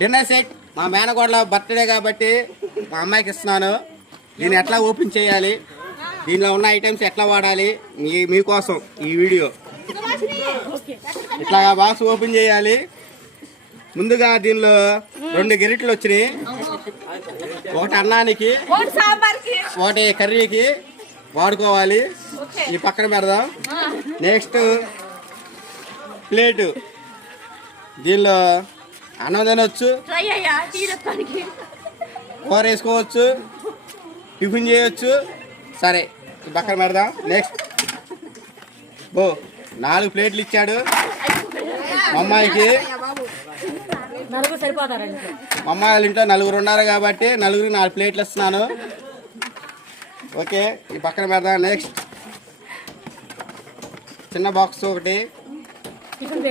Dinner set మా మేనకోడల birthday కాబట్టి మా అమ్మాయికి ఇస్తున్నాను. దీన్ని ఎట్లా ఓపెన్ చేయాలి, దీనిలో ఉన్న ఐటమ్స్ ఎట్లా వాడాలి మీకోసం ఈ వీడియో. ఇట్లా బాక్స్ ఓపెన్ చేయాలి. ముందుగా దీనిలో 2 గెరిట్లు వచ్చినాయి. ఒకటి అన్నానికి, ఒకటి కర్రీకి వాడుకోవాలి. ఈ పక్కన పెడదాం. నెక్స్ట్ ప్లేటు, దీనిలో అన్నం తినవచ్చు, కూర వేసుకోవచ్చు, టిఫిన్ చేయవచ్చు. సరే ఈ పక్కన పెడదాం. నెక్స్ట్ 4 ప్లేట్లు ఇచ్చాడు మా అమ్మాయికి. మా అమ్మాయి వాళ్ళ ఇంట్లో 4 ఉన్నారు కాబట్టి 4కి 4 ప్లేట్లు ఇస్తున్నాను. ఓకే ఈ పక్కన పెడదాం. నెక్స్ట్ చిన్న బాక్స్ ఒకటి, టిఫిన్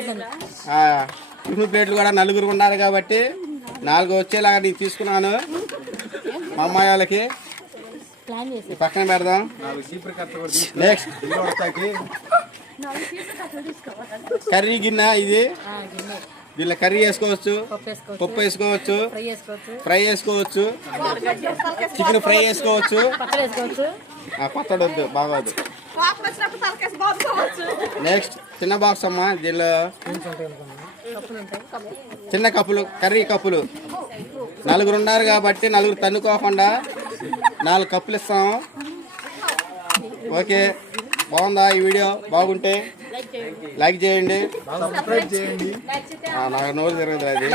ప్లేట్లు కూడా 4 ఉన్నారు కాబట్టి 4 వచ్చేలాగా నేను తీసుకున్నాను మా అమ్మాయి వాళ్ళకి. పక్కన పెడదాం. నెక్స్ట్ కర్రీ గిన్నె ఇది. దీనిలో కర్రీ వేసుకోవచ్చు, పప్పు వేసుకోవచ్చు, ఫ్రై చేసుకోవచ్చు, చికెన్ ఫ్రై వేసుకోవచ్చు. పచ్చడి వద్దు, బాగోదు. నెక్స్ట్ చిన్న బాక్స్ అమ్మా. దీనిలో చిన్న కప్పులు, కర్రీ కప్పులు 4 ఉన్నారు కాబట్టి 4 తన్నుకోకుండా 4 కప్పులు ఇస్తాము. ఓకే బాగుందా ఈ వీడియో? బాగుంటే లైక్ చేయండి, నాకు నోరు తిరగదు అది.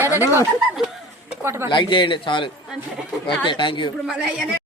లైక్ చేయండి చాలు. Okay thank you.